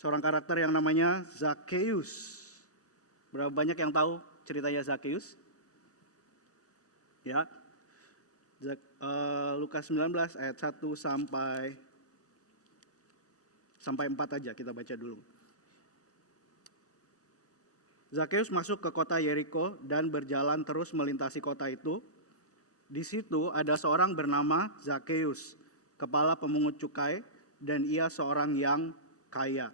seorang karakter yang namanya Zakheus. Berapa banyak yang tahu ceritanya Zakheus? Ya, Lukas 19 ayat 1 sampai 4 aja kita baca dulu. Zakheus masuk ke kota Yeriko dan berjalan terus melintasi kota itu. Di situ ada seorang bernama Zakheus, kepala pemungut cukai, dan ia seorang yang kaya.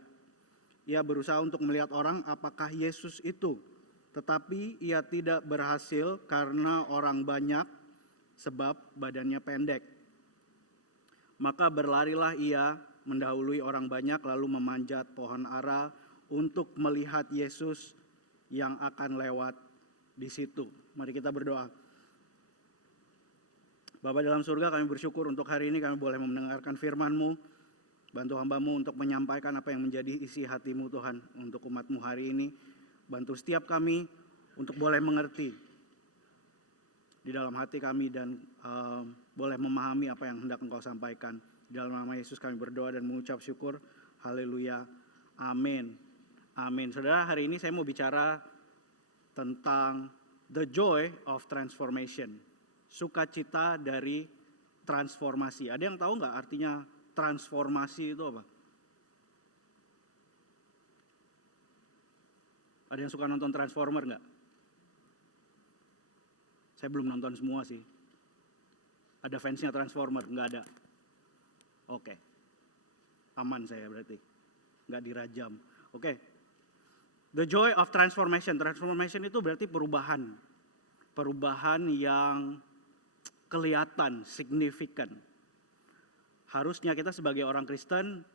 Ia berusaha untuk melihat orang apakah Yesus itu, tetapi ia tidak berhasil karena orang banyak, sebab badannya pendek. Maka berlarilah ia mendahului orang banyak lalu memanjat pohon ara untuk melihat Yesus yang akan lewat di situ. Mari kita berdoa. Bapa dalam surga, kami bersyukur untuk hari ini kami boleh mendengarkan firman-Mu. Bantu hamba-Mu untuk menyampaikan apa yang menjadi isi hati-Mu Tuhan untuk umat-Mu hari ini. Bantu setiap kami untuk boleh mengerti di dalam hati kami dan boleh memahami apa yang hendak Engkau sampaikan. Di dalam nama Yesus kami berdoa dan mengucap syukur. Haleluya. Amin. Amin. Saudara, hari ini saya mau bicara tentang the joy of transformation. Sukacita dari transformasi. Ada yang tahu nggak artinya transformasi itu apa? Ada yang suka nonton Transformer nggak? Saya belum nonton semua sih. Ada fansnya Transformer? Nggak ada. Oke. Aman saya berarti. Nggak dirajam. Oke. The joy of transformation. Transformation itu berarti perubahan. Perubahan yang kelihatan, signifikan. Harusnya kita sebagai orang Kristen,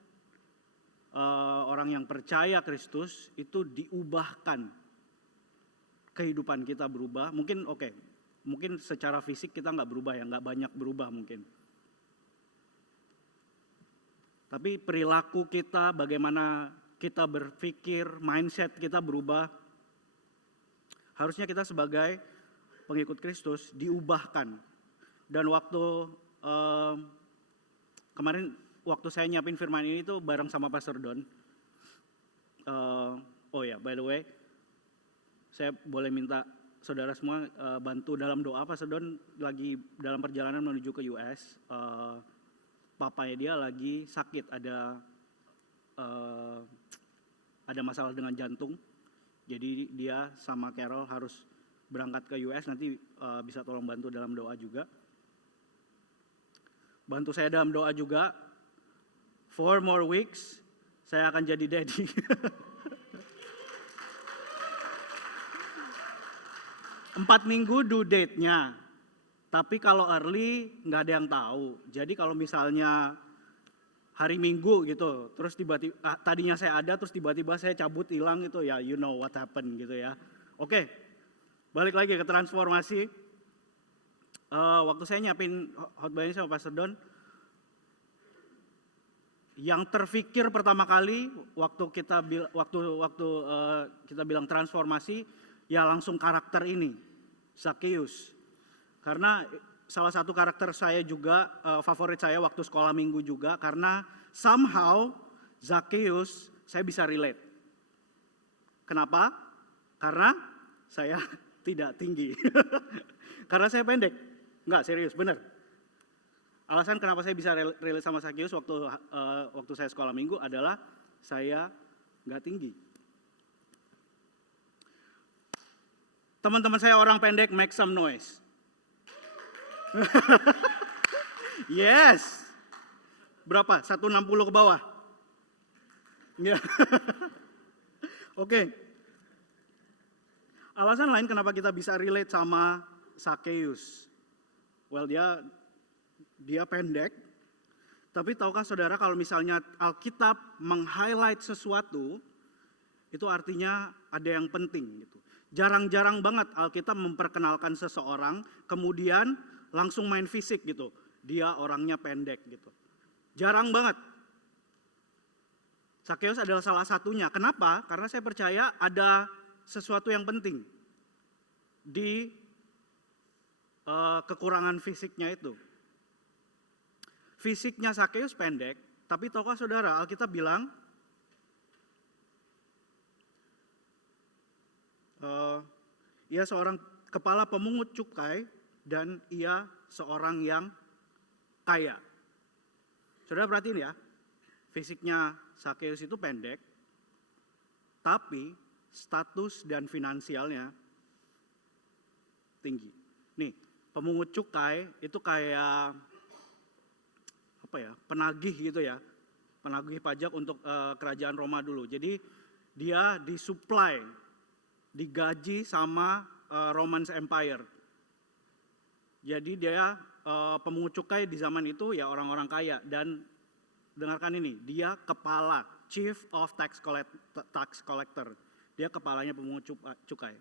orang yang percaya Kristus itu diubahkan. Kehidupan kita berubah. Mungkin secara fisik kita nggak berubah ya, nggak banyak berubah mungkin. Tapi perilaku kita, bagaimana kita berpikir, mindset kita berubah. Harusnya kita sebagai pengikut Kristus diubahkan. Dan kemarin waktu saya nyiapin firman ini tuh bareng sama Pastor Don. By the way, saya boleh minta saudara semua bantu dalam doa. Pastor Don lagi dalam perjalanan menuju ke US. Papanya dia lagi sakit, ada masalah dengan jantung. Jadi dia sama Carol harus berangkat ke US, nanti bisa tolong bantu dalam doa juga. Bantu saya dalam doa juga. 4 more weeks, saya akan jadi daddy. Empat minggu due date-nya. Tapi kalau early nggak ada yang tahu. Jadi kalau misalnya hari Minggu gitu, terus tiba-tiba tadinya saya ada, terus tiba-tiba saya cabut hilang gitu ya, you know what happened gitu ya. Oke, balik lagi ke transformasi. Waktu saya nyiapin khotbah ini sama Pastor Don, yang terfikir pertama kali waktu kita bilang transformasi, ya langsung karakter ini, Zakheus. Karena salah satu karakter saya juga, favorit saya waktu sekolah minggu juga, karena somehow Zakheus saya bisa relate. Kenapa? Karena saya tidak tinggi. Karena saya pendek. Enggak, serius, benar. Alasan kenapa saya bisa relate sama Zakheus waktu saya sekolah minggu adalah saya nggak tinggi. Teman-teman saya orang pendek, make some noise. Yes. Berapa? 160 ke bawah. Ya. Oke. Alasan lain kenapa kita bisa relate sama Zakheus. Well, dia pendek. Tapi tahukah saudara kalau misalnya Alkitab meng-highlight sesuatu, itu artinya ada yang penting gitu. Jarang-jarang banget Alkitab memperkenalkan seseorang, kemudian langsung main fisik gitu. Dia orangnya pendek gitu. Jarang banget. Zakheus adalah salah satunya. Kenapa? Karena saya percaya ada sesuatu yang penting di kekurangan fisiknya itu. Fisiknya Zakheus pendek, tapi tahukah saudara, Alkitab bilang Eh, ia seorang kepala pemungut cukai dan ia seorang yang kaya. Saudara perhatiin ya, fisiknya Sakeus itu pendek, tapi status dan finansialnya tinggi. Nih, pemungut cukai itu kayak apa ya, penagih gitu ya, penagih pajak untuk kerajaan Roma dulu. Jadi dia disuplai, digaji sama Roman Empire. Jadi dia pemungut cukai di zaman itu ya orang-orang kaya, dan dengarkan ini, dia kepala Chief of Tax Collector. Dia kepalanya pemungut cukai.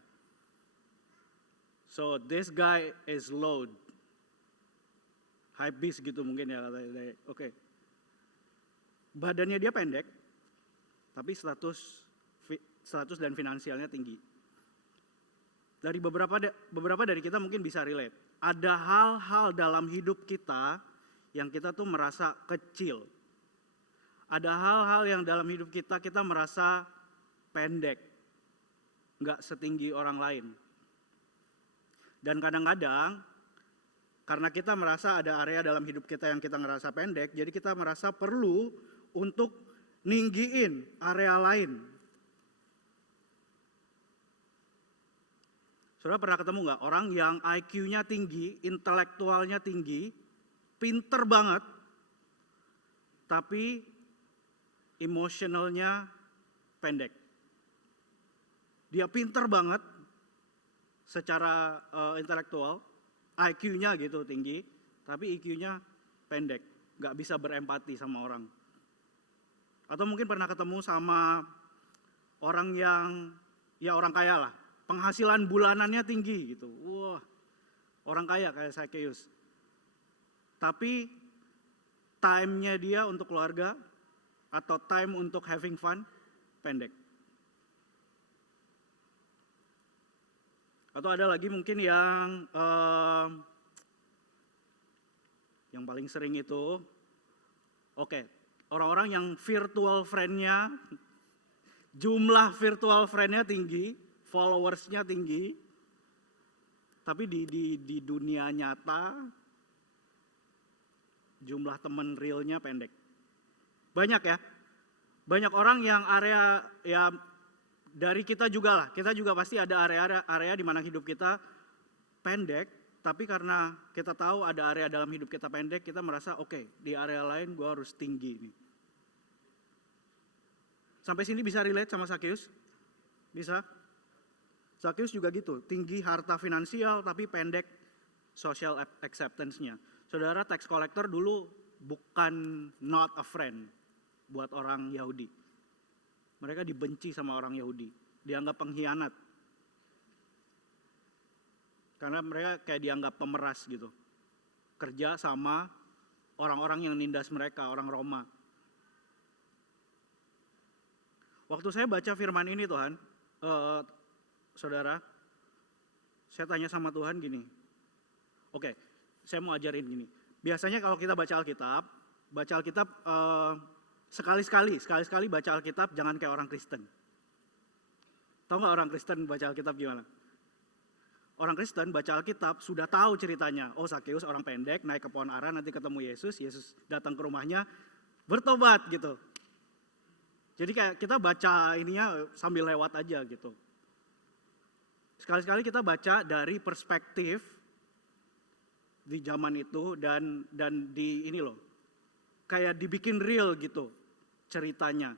So this guy is load. High beast gitu mungkin ya katanya. Oke. Badannya dia pendek, tapi status dan finansialnya tinggi. Dari beberapa dari kita mungkin bisa relate. Ada hal-hal dalam hidup kita yang kita tuh merasa kecil. Ada hal-hal yang dalam hidup kita merasa pendek, nggak setinggi orang lain. Dan kadang-kadang karena kita merasa ada area dalam hidup kita yang kita ngerasa pendek, jadi kita merasa perlu untuk ninggiin area lain. Saudara pernah ketemu nggak orang yang IQ-nya tinggi, intelektualnya tinggi, pinter banget, tapi emosionalnya pendek. Dia pinter banget secara intelektual, IQ-nya gitu tinggi, tapi IQ-nya pendek, nggak bisa berempati sama orang. Atau mungkin pernah ketemu sama orang yang, ya orang kaya lah, penghasilan bulanannya tinggi gitu. Wah, orang kaya kayak Sakeus. Tapi time-nya dia untuk keluarga atau time untuk having fun pendek. Atau ada lagi mungkin yang paling sering itu, orang-orang yang virtual friend-nya, jumlah virtual friend-nya tinggi, followers-nya tinggi, tapi di dunia nyata jumlah teman real-nya pendek. Banyak ya, banyak orang yang area ya dari kita juga lah, kita juga pasti ada area di mana hidup kita pendek, tapi karena kita tahu ada area dalam hidup kita pendek, kita merasa oke, di area lain gue harus tinggi nih. Sampai sini bisa relate sama Sakeus? Bisa? Sakeus juga gitu, tinggi harta finansial tapi pendek social acceptance-nya. Saudara, tax collector dulu bukan not a friend buat orang Yahudi. Mereka dibenci sama orang Yahudi, dianggap pengkhianat. Karena mereka kayak dianggap pemeras gitu. Kerja sama orang-orang yang nindas mereka, orang Roma. Waktu saya baca firman ini Tuhan, saudara, saya tanya sama Tuhan gini, oke, saya mau ajarin gini. Biasanya kalau kita baca Alkitab sekali-sekali baca Alkitab jangan kayak orang Kristen. Tahu nggak orang Kristen baca Alkitab gimana? Orang Kristen baca Alkitab sudah tahu ceritanya. Oh, Sakeus orang pendek naik ke pohon ara, nanti ketemu Yesus datang ke rumahnya bertobat gitu. Jadi kayak kita baca ininya sambil lewat aja gitu. Sekali-sekali kita baca dari perspektif di zaman itu dan di ini loh, kayak dibikin real gitu ceritanya.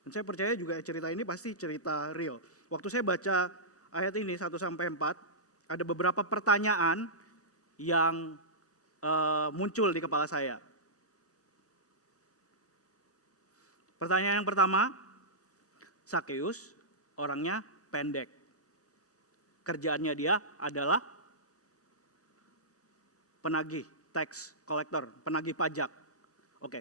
Dan saya percaya juga cerita ini pasti cerita real. Waktu saya baca ayat ini 1-4, ada beberapa pertanyaan yang muncul di kepala saya. Pertanyaan yang pertama, Sakeus orangnya pendek. Kerjaannya dia adalah penagih tax collector, penagih pajak. Oke.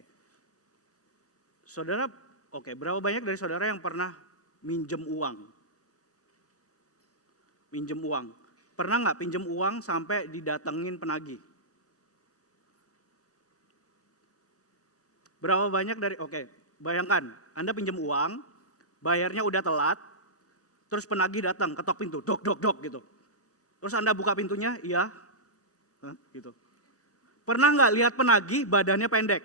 Saudara, berapa banyak dari saudara yang pernah minjem uang? Minjem uang. Pernah nggak pinjem uang sampai didatengin penagih? Berapa banyak dari, bayangkan Anda pinjem uang, bayarnya udah telat, Terus penagih datang, ketok pintu, dok, dok, dok gitu. Terus Anda buka pintunya, iya, gitu. Pernah nggak lihat penagih badannya pendek?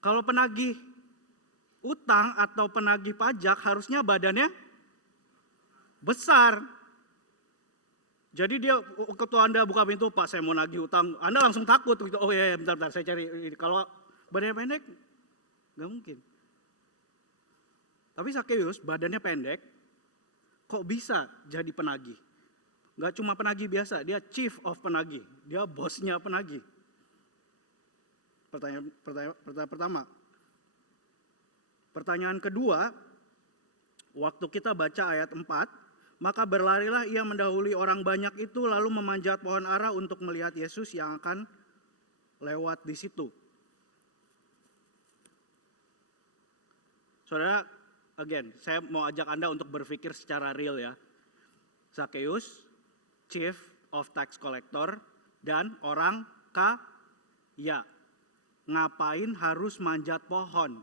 Kalau penagih utang atau penagih pajak harusnya badannya besar. Jadi dia, ketua Anda buka pintu, Pak saya mau nagih utang, Anda langsung takut gitu. Oh iya, bentar, saya cari. Kalau badannya pendek, nggak mungkin. Tapi Zakheus badannya pendek, kok bisa jadi penagih? Gak cuma penagih biasa, dia chief of penagih, dia bosnya penagih. Pertanyaan pertama. Pertanyaan kedua, waktu kita baca ayat 4, maka berlarilah ia mendahului orang banyak itu lalu memanjat pohon ara untuk melihat Yesus yang akan lewat di situ. Saudara, again, saya mau ajak Anda untuk berpikir secara real ya. Zakheus, chief of tax collector, dan orang kaya. Ngapain harus manjat pohon?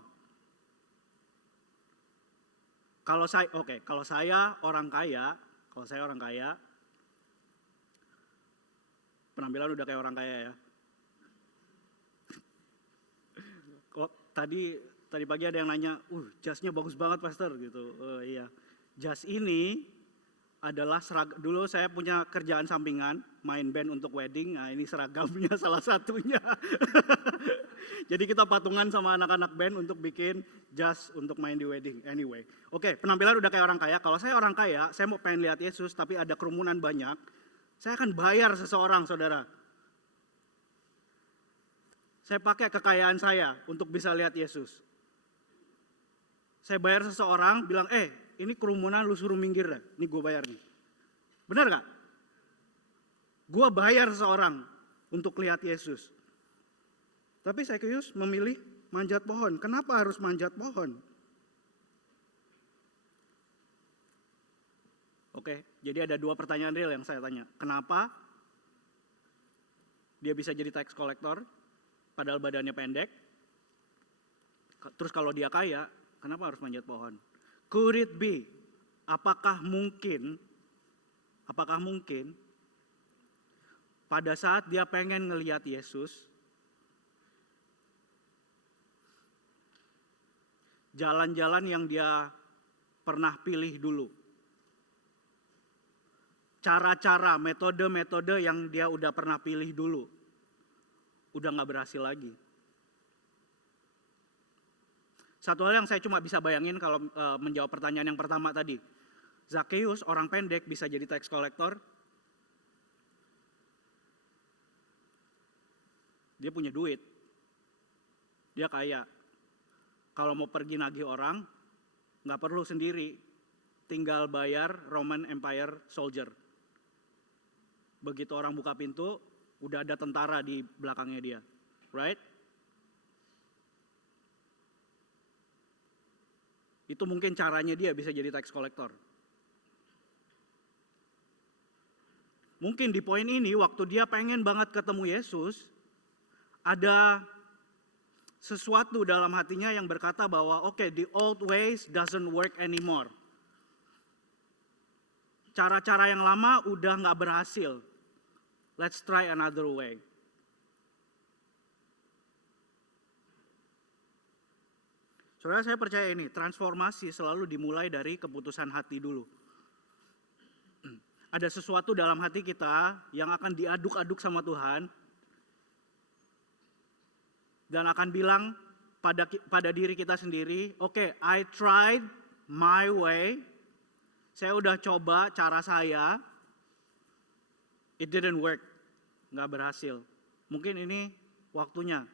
Kalau saya orang kaya, penampilan udah kayak orang kaya ya. Kok tadi pagi ada yang nanya, jasnya bagus banget pastor gitu. Iya, jas ini adalah dulu saya punya kerjaan sampingan, main band untuk wedding, nah ini seragamnya salah satunya. Jadi kita patungan sama anak-anak band untuk bikin jas untuk main di wedding. Anyway, oke, penampilan udah kayak orang kaya. Kalau saya orang kaya, saya mau pengen lihat Yesus tapi ada kerumunan banyak, saya akan bayar seseorang, saudara. Saya pakai kekayaan saya untuk bisa lihat Yesus. Saya bayar seseorang, bilang, ini kerumunan lu suruh minggir dah, ini gue bayar nih. Benar gak? Gue bayar seseorang untuk lihat Yesus. Tapi Zakheus memilih manjat pohon. Kenapa harus manjat pohon? Oke, jadi ada 2 pertanyaan real yang saya tanya. Kenapa dia bisa jadi tax collector, padahal badannya pendek? Terus kalau dia kaya, kenapa harus manjat pohon? Could it be? Apakah mungkin pada saat dia pengen ngelihat Yesus, jalan-jalan yang dia pernah pilih dulu, cara-cara, metode-metode yang dia udah pernah pilih dulu, udah gak berhasil lagi. Satu hal yang saya cuma bisa bayangin kalau menjawab pertanyaan yang pertama tadi. Zakheus, orang pendek, bisa jadi tax collector. Dia punya duit. Dia kaya. Kalau mau pergi nagih orang, gak perlu sendiri. Tinggal bayar Roman Empire soldier. Begitu orang buka pintu, udah ada tentara di belakangnya dia. Right? Itu mungkin caranya dia bisa jadi tax collector. Mungkin di poin ini waktu dia pengen banget ketemu Yesus, ada sesuatu dalam hatinya yang berkata bahwa the old ways doesn't work anymore. Cara-cara yang lama udah gak berhasil. Let's try another way. Saudara, saya percaya ini, transformasi selalu dimulai dari keputusan hati dulu. Ada sesuatu dalam hati kita yang akan diaduk-aduk sama Tuhan, dan akan bilang pada diri kita sendiri, I tried my way, saya udah coba cara saya, it didn't work, gak berhasil. Mungkin ini waktunya.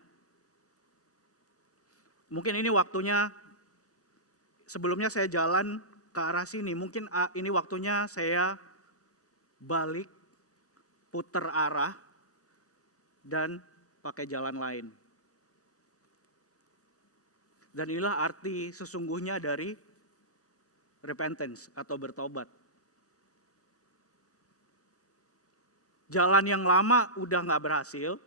Sebelumnya saya jalan ke arah sini, mungkin ini waktunya saya balik, putar arah, dan pakai jalan lain. Dan inilah arti sesungguhnya dari repentance atau bertobat. Jalan yang lama udah gak berhasil,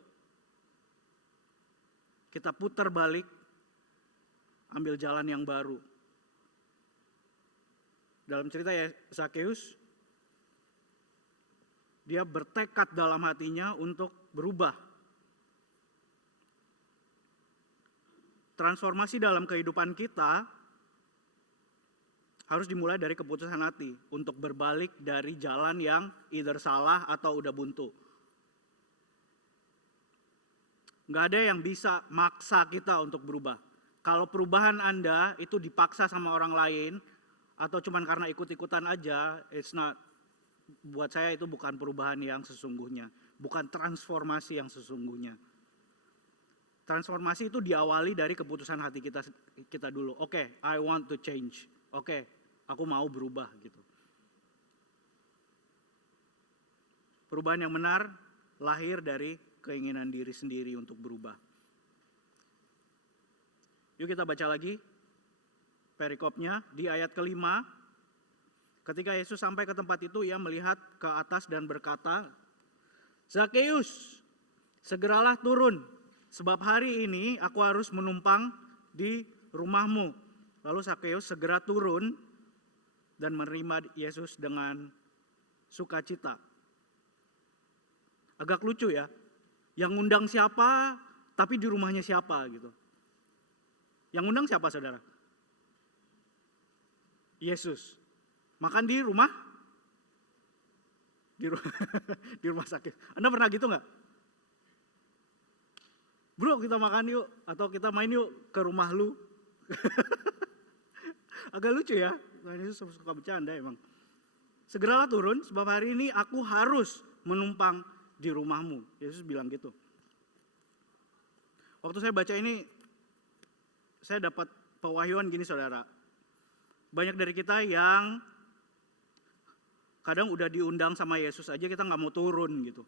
kita putar balik, ambil jalan yang baru. Dalam cerita ya Zakheus, dia bertekad dalam hatinya untuk berubah. Transformasi dalam kehidupan kita harus dimulai dari keputusan hati untuk berbalik dari jalan yang either salah atau udah buntu. Nggak ada yang bisa maksa kita untuk berubah. Kalau perubahan Anda itu dipaksa sama orang lain atau cuman karena ikut-ikutan aja, buat saya itu bukan perubahan yang sesungguhnya, bukan transformasi yang sesungguhnya. Transformasi itu diawali dari keputusan hati kita dulu. Oke, I want to change. Oke, aku mau berubah gitu. Perubahan yang benar lahir dari keinginan diri sendiri untuk berubah. Yuk kita baca lagi perikopnya di ayat ke-5. Ketika Yesus sampai ke tempat itu, ia melihat ke atas dan berkata, "Zakheus, segeralah turun, sebab hari ini aku harus menumpang di rumahmu." Lalu Zakheus segera turun dan menerima Yesus dengan sukacita. Agak lucu ya, yang ngundang siapa, tapi di rumahnya siapa gitu. Yang ngundang siapa saudara? Yesus. Makan di rumah? Di rumah sakit. Anda pernah gitu nggak? Bro, kita makan yuk, atau kita main yuk ke rumah lu. Agak lucu ya, Yesus suka bercanda emang. Segeralah turun, sebab hari ini aku harus menumpang di rumahmu. Yesus bilang gitu. Waktu saya baca ini, saya dapat pewahyuan gini saudara. Banyak dari kita yang kadang udah diundang sama Yesus aja kita nggak mau turun gitu.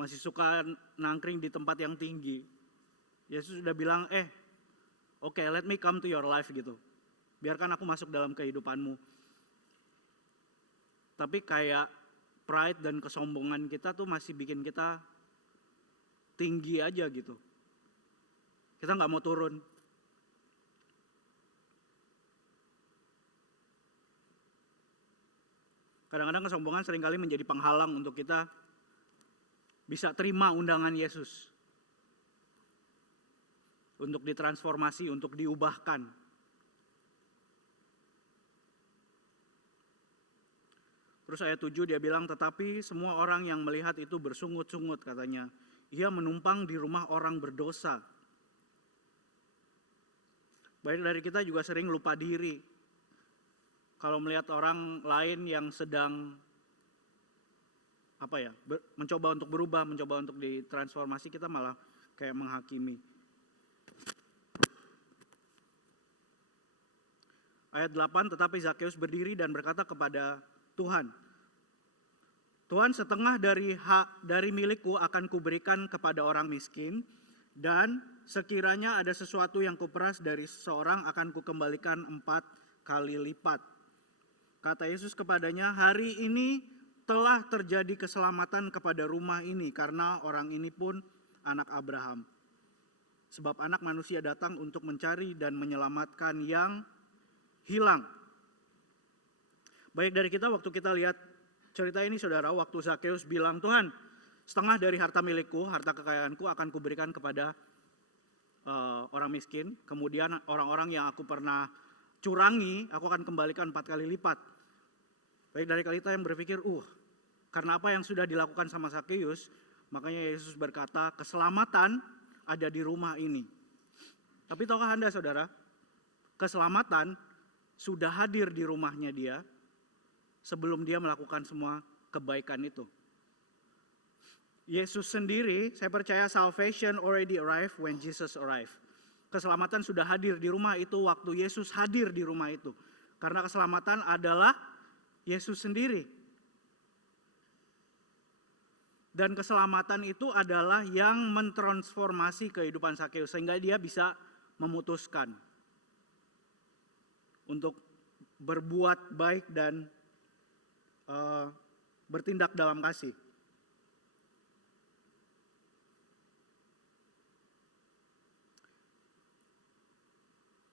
Masih suka nangkring di tempat yang tinggi. Yesus sudah bilang, oke, let me come to your life gitu. Biarkan aku masuk dalam kehidupanmu. Tapi kayak pride dan kesombongan kita tuh masih bikin kita tinggi aja gitu. Kita nggak mau turun. Kadang-kadang kesombongan seringkali menjadi penghalang untuk kita bisa terima undangan Yesus. Untuk ditransformasi, untuk diubahkan. Terus ayat 7 dia bilang, tetapi semua orang yang melihat itu bersungut-sungut katanya. Ia menumpang di rumah orang berdosa. Banyak dari kita juga sering lupa diri. Kalau melihat orang lain yang sedang mencoba untuk berubah, mencoba untuk ditransformasi, kita malah kayak menghakimi. Ayat 8, tetapi Zakheus berdiri dan berkata kepada Tuhan, "Tuhan, setengah dari milikku akan kuberikan kepada orang miskin, dan sekiranya ada sesuatu yang kuperas dari seseorang akan kukembalikan 4 kali lipat." Kata Yesus kepadanya, "Hari ini telah terjadi keselamatan kepada rumah ini, karena orang ini pun anak Abraham. Sebab anak manusia datang untuk mencari dan menyelamatkan yang hilang." Baik dari kita waktu kita lihat cerita ini saudara, waktu Zakheus bilang, "Tuhan, setengah dari harta milikku, harta kekayaanku akan kuberikan kepada orang miskin. Kemudian orang-orang yang aku pernah curangi, aku akan kembalikan 4 kali lipat." Baik dari kita yang berpikir, karena apa yang sudah dilakukan sama Zakheus, makanya Yesus berkata, keselamatan ada di rumah ini. Tapi tahukah Anda saudara, keselamatan sudah hadir di rumahnya dia sebelum dia melakukan semua kebaikan itu. Yesus sendiri, saya percaya salvation already arrived when Jesus arrived. Keselamatan sudah hadir di rumah itu waktu Yesus hadir di rumah itu. Karena keselamatan adalah Yesus sendiri. Dan keselamatan itu adalah yang mentransformasi kehidupan Zakheus sehingga dia bisa memutuskan untuk berbuat baik dan bertindak dalam kasih.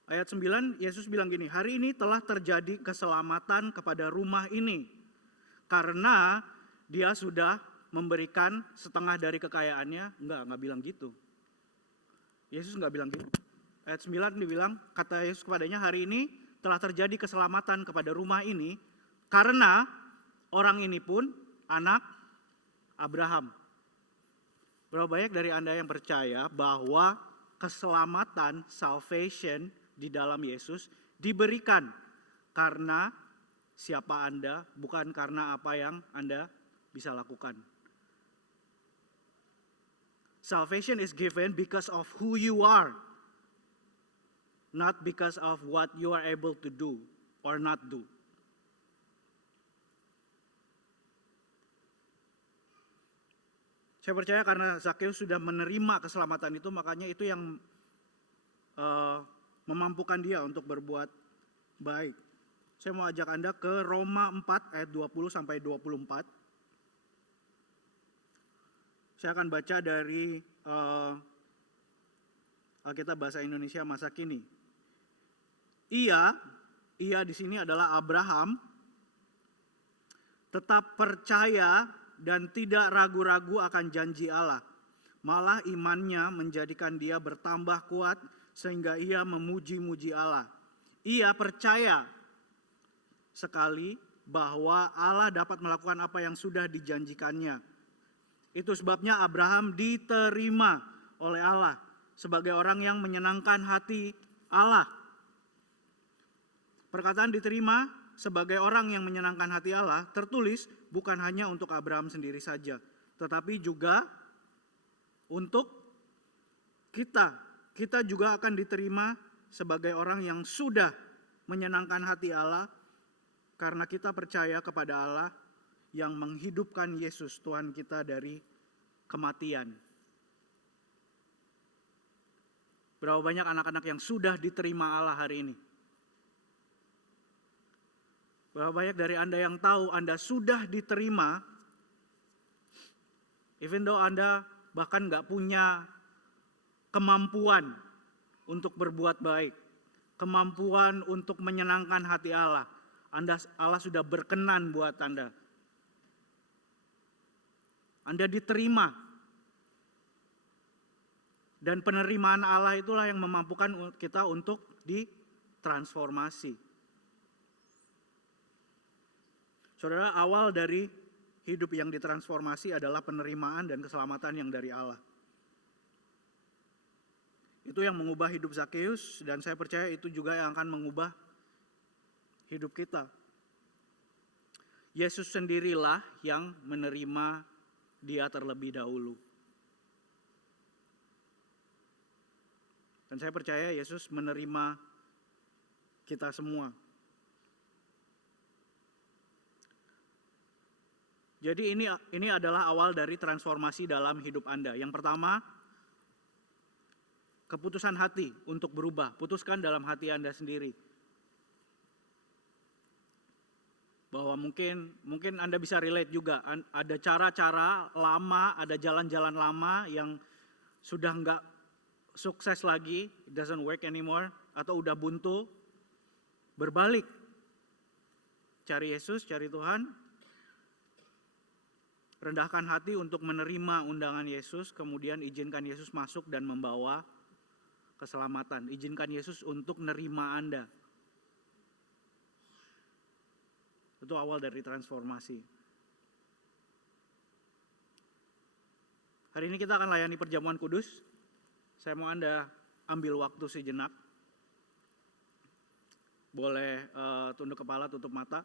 Ayat 9, Yesus bilang gini, hari ini telah terjadi keselamatan kepada rumah ini. Karena dia sudah memberikan setengah dari kekayaannya. Enggak bilang gitu. Yesus enggak bilang gitu. Ayat 9 dibilang, kata Yesus kepadanya, hari ini telah terjadi keselamatan kepada rumah ini. Karena orang ini pun anak Abraham. Berapa banyak dari Anda yang percaya bahwa keselamatan, salvation di dalam Yesus diberikan karena siapa Anda, bukan karena apa yang Anda bisa lakukan. Salvation is given because of who you are, not because of what you are able to do or not do. Saya percaya karena Zakheus sudah menerima keselamatan itu, makanya itu yang memampukan dia untuk berbuat baik. Saya mau ajak Anda ke Roma 4 ayat 20 sampai 24. Saya akan baca dari Alkitab Bahasa Indonesia masa kini. Ia di sini adalah Abraham, tetap percaya dan tidak ragu-ragu akan janji Allah. Malah imannya menjadikan dia bertambah kuat sehingga ia memuji-muji Allah. Ia percaya sekali bahwa Allah dapat melakukan apa yang sudah dijanjikannya. Itu sebabnya Abraham diterima oleh Allah sebagai orang yang menyenangkan hati Allah. Perkataan diterima sebagai orang yang menyenangkan hati Allah tertulis bukan hanya untuk Abraham sendiri saja, tetapi juga untuk kita. Kita juga akan diterima sebagai orang yang sudah menyenangkan hati Allah karena kita percaya kepada Allah yang menghidupkan Yesus Tuhan kita dari kematian. Berapa banyak anak-anak yang sudah diterima Allah hari ini? Berapa banyak dari Anda yang tahu Anda sudah diterima, even though Anda bahkan gak punya kemampuan untuk berbuat baik, kemampuan untuk menyenangkan hati Allah. Allah sudah berkenan buat Anda. Anda diterima. Dan penerimaan Allah itulah yang memampukan kita untuk ditransformasi. Saudara, awal dari hidup yang ditransformasi adalah penerimaan dan keselamatan yang dari Allah. Itu yang mengubah hidup Zakheus dan saya percaya itu juga yang akan mengubah hidup kita. Yesus sendirilah yang menerima dia terlebih dahulu. Dan saya percaya Yesus menerima kita semua. Jadi ini adalah awal dari transformasi dalam hidup Anda. Yang pertama, keputusan hati untuk berubah. Putuskan dalam hati Anda sendiri. Bahwa mungkin Anda bisa relate juga. Ada cara-cara lama, ada jalan-jalan lama yang sudah enggak sukses lagi, it doesn't work anymore, atau udah buntu. Berbalik. Cari Yesus, cari Tuhan. Rendahkan hati untuk menerima undangan Yesus, kemudian izinkan Yesus masuk dan membawa keselamatan. Izinkan Yesus untuk nerima Anda. Itu awal dari transformasi. Hari ini kita akan layani perjamuan kudus. Saya mau Anda ambil waktu sejenak. Boleh tunduk kepala, tutup mata.